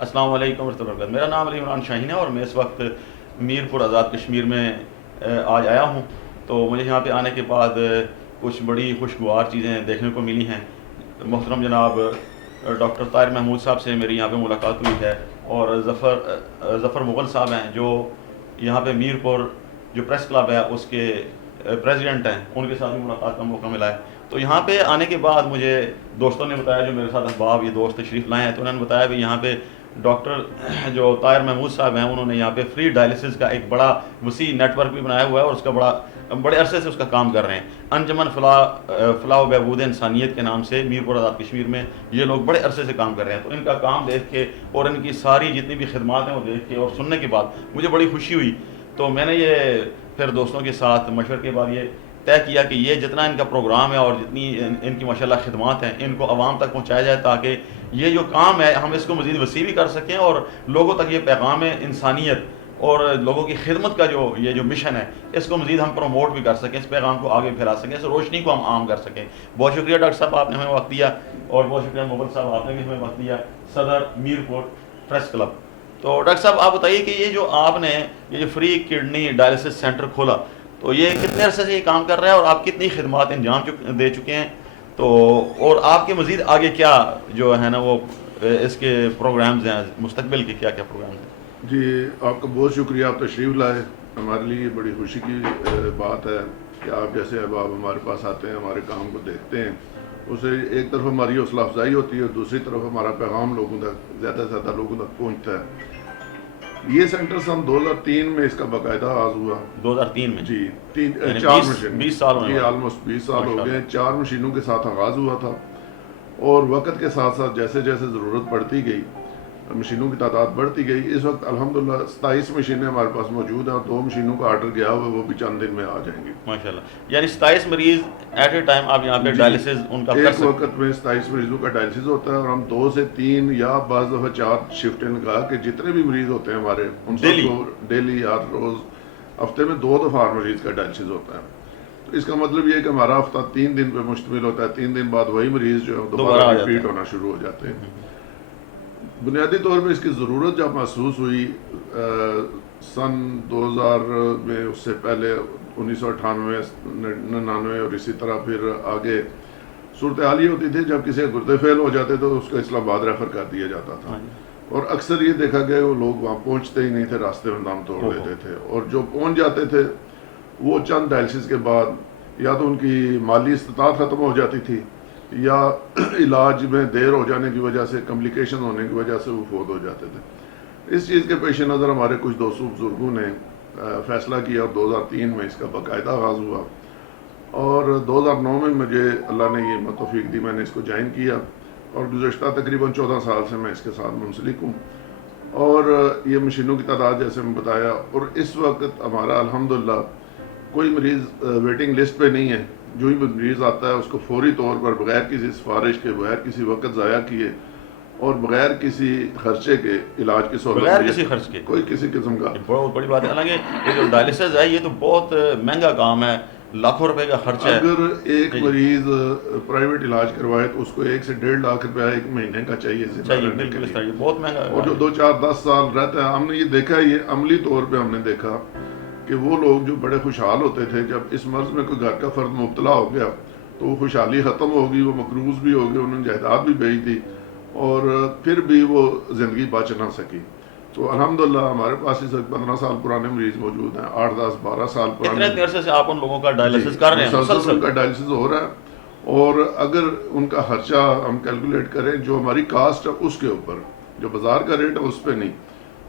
السلام علیکم ورحمۃ اللہ وبرکاتہ. میرا نام علی عمران شاہین ہے اور میں اس وقت میر پور آزاد کشمیر میں آج آیا ہوں. تو مجھے یہاں پہ آنے کے بعد کچھ بڑی خوشگوار چیزیں دیکھنے کو ملی ہیں. محترم جناب ڈاکٹر طاہر محمود صاحب سے میری یہاں پہ ملاقات ہوئی ہے، اور ظفر مغل صاحب ہیں جو یہاں پہ میر پور جو پریس کلب ہے اس کے پریزیڈنٹ ہیں، ان کے ساتھ بھی ملاقات کا موقع ملا ہے. تو یہاں پہ آنے کے بعد مجھے دوستوں نے بتایا، جو میرے ساتھ احباب یہ دوست تشریف لائے ہیں، تو انہوں نے بتایا کہ یہاں پہ ڈاکٹر جو طاہر محمود صاحب ہیں انہوں نے یہاں پہ فری ڈائلسس کا ایک بڑا وسیع نیٹ ورک بھی بنایا ہوا ہے، اور اس کا بڑے عرصے سے اس کا کام کر رہے ہیں. انجمن فلاح و بہبود انسانیت کے نام سے میر پور آزاد کشمیر میں یہ لوگ بڑے عرصے سے کام کر رہے ہیں. تو ان کا کام دیکھ کے اور ان کی ساری جتنی بھی خدمات ہیں وہ دیکھ کے اور سننے کے بعد مجھے بڑی خوشی ہوئی. تو میں نے یہ پھر دوستوں کے ساتھ مشورے کے بعد یہ طے کیا کہ یہ جتنا ان کا پروگرام ہے اور جتنی ان کی ماشاءاللہ خدمات ہیں ان کو عوام تک پہنچایا جائے، تاکہ یہ جو کام ہے ہم اس کو مزید وسیع بھی کر سکیں اور لوگوں تک یہ پیغام انسانیت اور لوگوں کی خدمت کا یہ جو مشن ہے اس کو مزید ہم پروموٹ بھی کر سکیں، اس پیغام کو آگے پھیلا سکیں، اس روشنی کو ہم عام کر سکیں. بہت شکریہ ڈاکٹر صاحب، آپ نے ہمیں وقت دیا، اور بہت شکریہ مغل صاحب، آپ نے بھی ہمیں وقت دیا، صدر میر پور پریس کلب. تو ڈاکٹر صاحب آپ بتائیے کہ یہ جو آپ نے یہ جو فری کڈنی ڈائلسس سینٹر کھولا، تو یہ کتنے عرصے سے یہ کام کر رہا ہے اور آپ کتنی خدمات انجام دے چکے ہیں؟ تو اور آپ کے مزید آگے کیا جو ہے نا وہ اس کے پروگرامز ہیں، مستقبل کے کیا کیا پروگرامز ہیں؟ جی، آپ کا بہت شکریہ، آپ تشریف لائے. ہمارے لیے یہ بڑی خوشی کی بات ہے کہ آپ جیسے احباب ہمارے پاس آتے ہیں، ہمارے کام کو دیکھتے ہیں. اسے ایک طرف ہماری حوصلہ افزائی ہوتی ہے، دوسری طرف ہمارا پیغام لوگوں تک زیادہ سے زیادہ لوگوں تک پہنچتا ہے. یہ سینٹر سن 2003 میں اس کا باقاعدہ آغاز ہوا. 2003 میں؟ جی، یعنی چار مشین 20 سال ہونے جی والے. آلموسٹ 20 سال ہو ماشاء گئے. اللہ. 4 مشینوں کے ساتھ آغاز ہوا تھا، اور وقت کے ساتھ ساتھ جیسے جیسے ضرورت پڑتی گئی مشینوں کی تعداد بڑھتی گئی. اس وقت الحمدللہ 27 مشینیں ہمارے پاس موجود ہیں، اور 2 مشینوں کا آرڈر گیا ہوا ہے، وہ بھی چند دن میں آ جائیں گی. ماشاء اللہ، یعنی 27 مریض ایٹ اے ٹائم آپ یہاں پہ جی، ڈائلسس ان کا کر ایک سکتے وقت میں 27 مریضوں کا ڈائلسس ہوتا ہے، اور ہم 2 سے 3 یا بعض دفعہ 4 شفٹیں لگا کے جتنے بھی مریض ہوتے ہیں ہمارے ان سب کو ڈیلی یا روز ہفتے میں 2 دفعہ مریض کا ڈائلسس ہوتا ہے. تو اس کا مطلب یہ ہے کہ ہمارا ہفتہ 3 دن پہ مشتمل ہوتا ہے. 3 دن بعد وہی مریض جو ہے دوبارہ ریپیٹ ہونا شروع ہو جاتے ہیں. بنیادی طور پہ اس کی ضرورت جب محسوس ہوئی سن 2000 میں، اس سے پہلے 1998 99 اور اسی طرح پھر آگے صورتحال یہ ہوتی تھی جب کسی گردے فیل ہو جاتے تو اس کو اسلام آباد ریفر کر دیا جاتا تھا. اور اکثر یہ دیکھا گیا وہ لوگ وہاں پہنچتے ہی نہیں تھے، راستے میں دم توڑ دیتے تھے. اور جو پہنچ جاتے تھے وہ چند ڈائلسس کے بعد یا تو ان کی مالی استطاعت ختم ہو جاتی تھی، یا علاج میں دیر ہو جانے کی وجہ سے، کمپلیکیشن ہونے کی وجہ سے وہ فوت ہو جاتے تھے. اس چیز کے پیش نظر ہمارے کچھ دوستوں بزرگوں نے فیصلہ کیا، اور 2003 میں اس کا باقاعدہ آغاز ہوا. اور 2009 میں مجھے اللہ نے یہ توفیق دی، میں نے اس کو جوائن کیا، اور گزشتہ تقریباً 14 سال سے میں اس کے ساتھ منسلک ہوں. اور یہ مشینوں کی تعداد جیسے میں بتایا، اور اس وقت ہمارا الحمدللہ کوئی مریض ویٹنگ لسٹ پہ نہیں ہے. جو ہی مریض آتا ہے اس کو فوری طور پر بغیر کسی سفارش کے، بغیر کسی وقت ضائع کیے اور بغیر کسی خرچے کے علاج کی سہولت، بغیر کسی خرچ کے، کوئی کسی قسم کا. بہت بڑی بات ہے. حالانکہ یہ جو ڈائلسس ہے یہ تو بہت مہنگا کام ہے، لاکھوں روپے کا خرچ ہے. اگر ایک مریض پرائیویٹ علاج کروائے تو اس کو 1 سے 1.5 لاکھ روپیہ ایک مہینے کا چاہیے. بالکل اس طرح بہت مہنگا ہے. اور جو 2 4 10 سال رہتا ہے، ہم نے یہ دیکھا، یہ عملی طور پہ ہم نے دیکھا کہ وہ لوگ جو بڑے خوشحال ہوتے تھے جب اس مرض میں کوئی گھر کا فرد مبتلا ہو گیا تو وہ خوشحالی ختم ہوگی، وہ مقروض بھی ہو گئے، انہوں نے جائیداد بھی بیچ دی، اور پھر بھی وہ زندگی بچ نہ سکی. تو الحمدللہ ہمارے پاس اس وقت 15 سال پرانے مریض موجود ہیں، 8 10 12 سال پرانے. اتنے عرصے سے آپ ان لوگوں کا ڈائلسس کر رہے ہیں؟ مسلسل ان کا ڈائلسس ہو رہا ہے. اور اگر ان کا خرچہ ہم کیلکولیٹ کریں جو ہماری کاسٹ ہے اس کے اوپر، جو بازار کا ریٹ ہے اس پہ نہیں،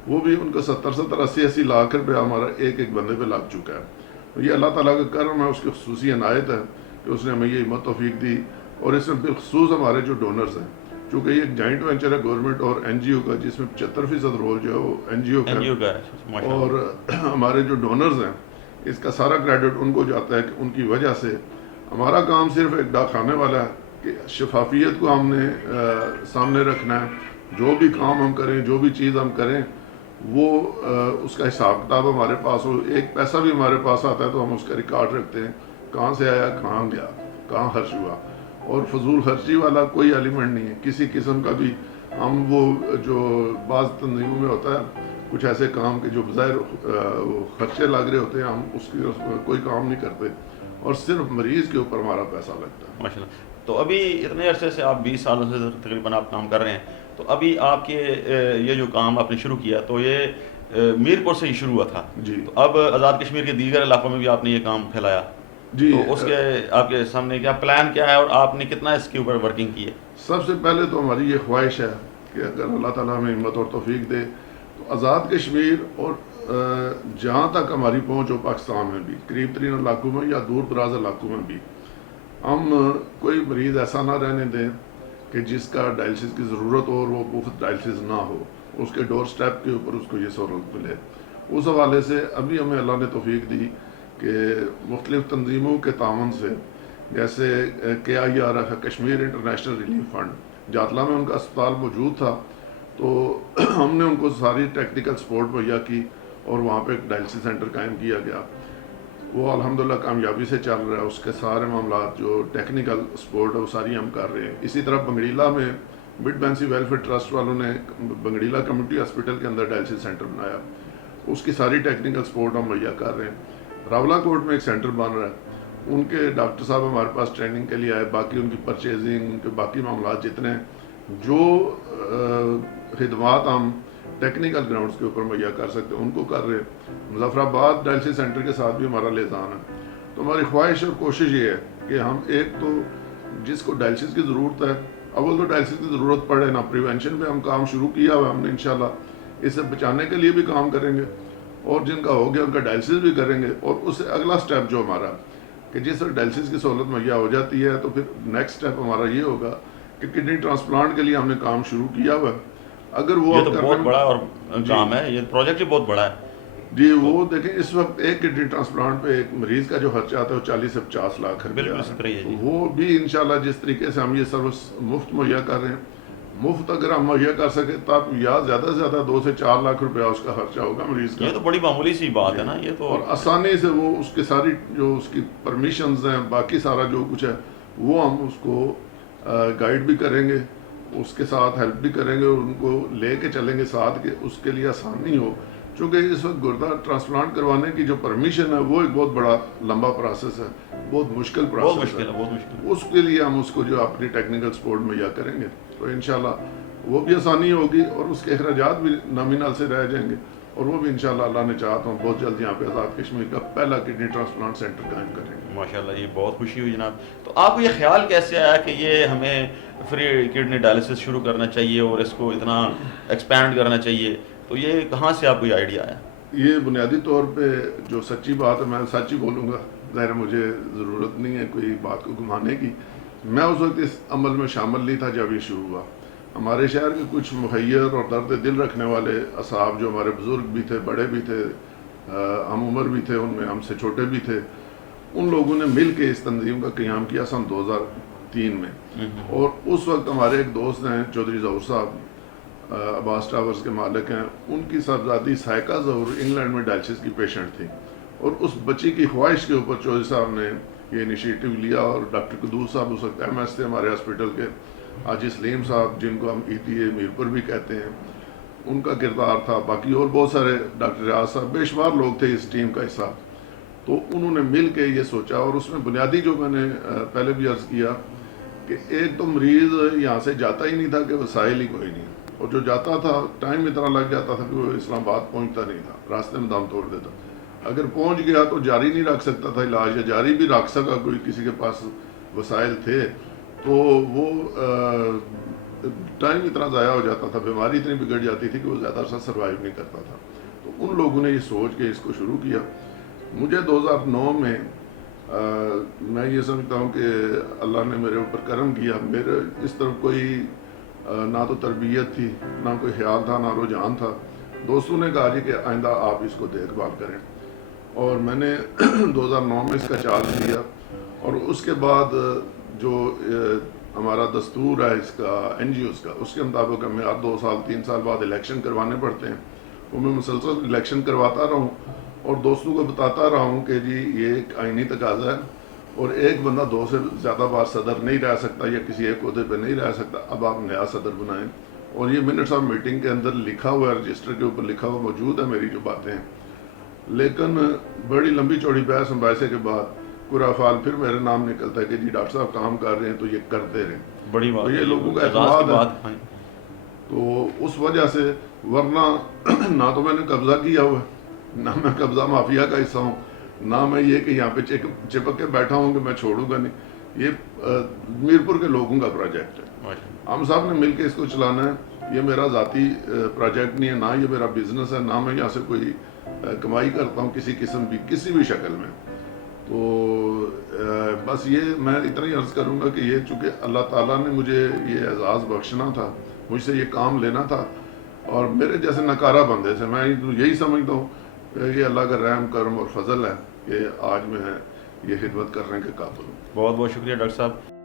وہ بھی ان کو 70 80 لاکھ روپے ہمارا ایک بندے پہ لگ چکا ہے. یہ اللہ تعالیٰ کا کرم ہے، اس کی خصوصی عنایت ہے کہ اس نے ہمیں یہ ہمت توفیق دی. اور اس میں بالخصوص ہمارے جو ڈونرز ہیں، چونکہ یہ ایک جوائنٹ وینچر ہے گورنمنٹ اور این جی او کا، جس میں 75% رول جو ہے وہ این جی او کا ہے. اور ہمارے جو ڈونرز ہیں اس کا سارا کریڈٹ ان کو جاتا ہے کہ ان کی وجہ سے ہمارا کام صرف ایک ڈاک خانے والا ہے کہ شفافیت کو ہم نے سامنے رکھنا ہے. جو بھی کام ہم کریں، جو بھی چیز ہم کریں، وہ اس کا حساب کتاب ہمارے پاس ہو. ایک پیسہ بھی ہمارے پاس آتا ہے تو ہم اس کا ریکارڈ رکھتے ہیں، کہاں سے آیا، کہاں گیا، کہاں خرچ ہوا. اور فضول خرچی والا کوئی ایلیمنٹ نہیں ہے کسی قسم کا بھی. ہم وہ جو بعض تنظیموں میں ہوتا ہے کچھ ایسے کام کے جو بظاہر خرچے لگ رہے ہوتے ہیں، ہم اس میں کوئی کام نہیں کرتے اور صرف مریض کے اوپر ہمارا پیسہ لگتا ہے. ماشاء اللہ. تو ابھی اتنے عرصے سے آپ 20 سالوں سے تقریباً آپ کام کر رہے ہیں، تو ابھی آپ کے یہ جو کام آپ نے شروع کیا تو یہ میر پور سے ہی شروع ہوا تھا. جی تو اب آزاد کشمیر کے دیگر علاقوں میں بھی آپ نے یہ کام پھیلایا، جی. تو اس کے آپ کے سامنے کیا پلان کیا ہے اور آپ نے کتنا اس کے اوپر ورکنگ کی ہے؟ سب سے پہلے تو ہماری یہ خواہش ہے کہ اگر اللہ تعالیٰ ہمیں ہمت اور توفیق دے تو آزاد کشمیر اور جہاں تک ہماری پہنچ ہو پاکستان میں بھی قریب ترین علاقوں میں یا دور دراز علاقوں میں بھی ہم کوئی مریض ایسا نہ رہنے دیں کہ جس کا ڈائلسس کی ضرورت ہو اور وہ مفت ڈائلسس نہ ہو، اس کے ڈور سٹیپ کے اوپر اس کو یہ سہولت ملے. اس حوالے سے ابھی ہمیں اللہ نے توفیق دی کہ مختلف تنظیموں کے تعاون سے، جیسے KIRF ہے، کشمیر انٹرنیشنل ریلیف فنڈ، جاتلا میں ان کا اسپتال موجود تھا تو ہم نے ان کو ساری ٹیکنیکل سپورٹ مہیا کی اور وہاں پہ ایک ڈائلسس سینٹر قائم کیا گیا. وہ الحمدللہ کامیابی سے چل رہا ہے. اس کے سارے معاملات جو ٹیکنیکل سپورٹ ہے وہ ساری ہم کر رہے ہیں. اسی طرح بنگڑیلا میں مڈ بینسی ویلفیئر ٹرسٹ والوں نے بنگڑیلا کمیونٹی ہاسپٹل کے اندر ڈائلسس سینٹر بنایا، اس کی ساری ٹیکنیکل سپورٹ ہم مہیا کر رہے ہیں. راولا کوٹ میں ایک سینٹر بن رہا ہے، ان کے ڈاکٹر صاحب ہمارے پاس ٹریننگ کے لیے آئے. باقی ان کی پرچیزنگ، ان کے باقی معاملات جتنے جو خدمات ہم ٹیکنیکل گراؤنڈز کے اوپر مہیا کر سکتے ہیں ان کو کر رہے ہیں. مظفر آباد ڈائلسس سینٹر کے ساتھ بھی ہمارا لیزان ہے. تو ہماری خواہش اور کوشش یہ ہے کہ ہم ایک تو جس کو ڈائلسس کی ضرورت ہے، اول تو ڈائلسس کی ضرورت پڑے نہ، پریونشن پہ ہم کام شروع کیا ہوا، ہم نے انشاءاللہ اسے بچانے کے لیے بھی کام کریں گے، اور جن کا ہو گیا ان کا ڈائلسس بھی کریں گے. اور اس سے اگلا سٹیپ جو ہمارا کہ جس طرح ڈائلسس کی سہولت مہیا ہو جاتی ہے تو پھر نیکسٹ سٹیپ ہمارا یہ ہوگا کہ کڈنی ٹرانسپلانٹ کے لیے ہم نے کام شروع کیا ہوا ہے. اگر وہ یہ تو بہت بڑا اور کام ہے، یہ پروجیکٹ بھی بہت بڑا ہے. جی وہ دیکھیں اس وقت ایک کڈنی ٹرانسپلانٹ پہ ایک مریض کا جو خرچہ آتا ہے وہ 40 سے 50 لاکھ بالکل اسی طرح ہی ہے جی. وہ بھی انشاءاللہ جس طریقے سے ہم یہ سروس مفت مہیا کر رہے ہیں، مفت اگر ہم مہیا کر سکیں تب یا زیادہ سے زیادہ 2 سے 4 لاکھ روپیہ اس کا خرچہ ہوگا مریض کا. یہ تو بڑی معمولی سی بات ہے نا. یہ تو اور آسانی سے وہ اس کے ساری جو اس کی پرمیشنز ہیں، باقی سارا جو کچھ ہے وہ ہم اس کو گائیڈ بھی کریں گے، اس کے ساتھ ہیلپ بھی کریں گے اور ان کو لے کے چلیں گے ساتھ کہ اس کے لیے آسانی ہو. چونکہ اس وقت گردہ ٹرانسپلانٹ کروانے کی جو پرمیشن ہے وہ ایک بہت بڑا لمبا پروسیس ہے، بہت مشکل پروسیس ہے. بہت مشکل. اس کے لیے ہم اس کو جو اپنی ٹیکنیکل سپورٹ مہیا کریں گے تو انشاءاللہ وہ بھی آسانی ہوگی اور اس کے اخراجات بھی نامینل سے رہ جائیں گے. اور وہ بھی انشاءاللہ اللہ نے چاہا تو ہم بہت جلد یہاں پہ آزاد کشمیر کا پہلا کڈنی ٹرانسپلانٹ سینٹر قائم کریں گے. ماشاءاللہ یہ بہت خوشی ہوئی جناب. تو آپ کو یہ خیال کیسے آیا کہ یہ ہمیں فری کڈنی ڈائلسس شروع کرنا چاہیے اور اس کو اتنا ایکسپینڈ کرنا چاہیے؟ تو یہ کہاں سے آپ کو یہ آئیڈیا آیا؟ یہ بنیادی طور پہ جو سچی بات ہے میں سچ ہی بولوں گا، ظاہر مجھے ضرورت نہیں ہے کوئی بات کو گھمانے کی. میں اس وقت اس عمل میں شامل نہیں تھا جب یہ شروع ہوا. ہمارے شہر کے کچھ مخیر اور درد دل رکھنے والے اصحاب جو ہمارے بزرگ بھی تھے، بڑے بھی تھے، ہم عمر بھی تھے، ان میں ہم سے چھوٹے بھی تھے، ان لوگوں نے مل کے اس تنظیم کا قیام کیا سن 2003 میں. اور اس وقت ہمارے ایک دوست ہیں چودھری ظہور صاحب، عباس ٹاورز کے مالک ہیں، ان کی صاحبزادی سائقہ ظہور انگلینڈ میں ڈائلسس کی پیشنٹ تھی اور اس بچی کی خواہش کے اوپر چودھری صاحب نے یہ انیشیٹو لیا. اور ڈاکٹر قدوس صاحب اس وقت MS تھے ہمارے ہاسپٹل کے، حاجی سلیم صاحب جن کو ہم ETA میر پور بھی کہتے ہیں، ان کا کردار تھا. باقی اور بہت سارے ڈاکٹر ریاض صاحب، بے شمار لوگ تھے اس ٹیم کا حصہ. تو انہوں نے مل کے یہ سوچا اور اس میں بنیادی جو میں نے پہلے بھی عرض کیا کہ ایک تو مریض یہاں سے جاتا ہی نہیں تھا کہ وسائل ہی کوئی نہیں، اور جو جاتا تھا ٹائم اتنا لگ جاتا تھا کہ وہ اسلام آباد پہنچتا نہیں تھا، راستے میں دم توڑ دیتا. اگر پہنچ گیا تو جاری نہیں رکھ سکتا تھا علاج، یا جاری بھی رکھ سکا کوئی کسی کے پاس وسائل تھے تو وہ ٹائم اتنا ضائع ہو جاتا تھا، بیماری اتنی بگڑ جاتی تھی کہ وہ زیادہ عرصہ سروائیو نہیں کرتا تھا. تو ان لوگوں نے یہ سوچ کے اس کو شروع کیا. مجھے 2009 میں میں یہ سمجھتا ہوں کہ اللہ نے میرے اوپر کرم کیا. میرے اس طرف کوئی نہ تو تربیت تھی، نہ کوئی خیال تھا، نہ رجحان تھا. دوستوں نے کہا جی کہ آئندہ آپ اس کو دیکھ بھال کریں، اور میں نے 2009 میں اس کا چارج لیا. اور اس کے بعد جو ہمارا دستور ہے اس کا NGOs کا، اس کے مطابق ہمیں ہر 2 سال 3 سال بعد الیکشن کروانے پڑتے ہیں. وہ میں مسلسل الیکشن کرواتا رہا ہوں اور دوستوں کو بتاتا رہا ہوں کہ جی یہ ایک آئینی تقاضا ہے اور ایک بندہ 2 سے زیادہ بار صدر نہیں رہ سکتا یا کسی ایک عہدے پہ نہیں رہ سکتا. اب آپ نیا صدر بنائیں اور یہ منٹس آف میٹنگ کے اندر لکھا ہوا ہے، رجسٹر کے اوپر لکھا ہوا موجود ہے میری جو باتیں ہیں. لیکن بڑی لمبی چوڑی بحث مباحثے کے بعد پورا فال پھر میرے نام نکلتا ہے کہ جی ڈاکٹر صاحب کام کر رہے ہیں تو یہ کرتے رہیں. بڑی بات تو یہ ہے، لوگوں کا اعزاز کی اعتماد بات ہے. ہے. تو اس وجہ سے ورنہ نہ تو میں نے قبضہ کیا ہوا ہے، نہ میں قبضہ مافیا کا حصہ ہوں، نہ میں یہ کہ یہاں پہ چپک کے بیٹھا ہوں کہ میں چھوڑوں گا نہیں. یہ میرپور کے لوگوں کا پروجیکٹ ہے. ہم سب نے مل کے اس کو چلانا ہے. یہ میرا ذاتی پروجیکٹ نہیں ہے، نہ یہ میرا بزنس ہے، نہ میں یہاں سے کوئی کمائی کرتا ہوں کسی قسم کی کسی بھی شکل میں. تو بس یہ میں اتنا ہی عرض کروں گا کہ یہ چونکہ اللہ تعالیٰ نے مجھے یہ اعزاز بخشنا تھا، مجھ سے یہ کام لینا تھا، اور میرے جیسے نکارہ بندے سے میں یہی سمجھتا ہوں کہ یہ اللہ کا رحم کرم اور فضل ہے کہ آج میں یہ خدمت کرنے کے قابل ہوں. بہت بہت شکریہ ڈاکٹر صاحب.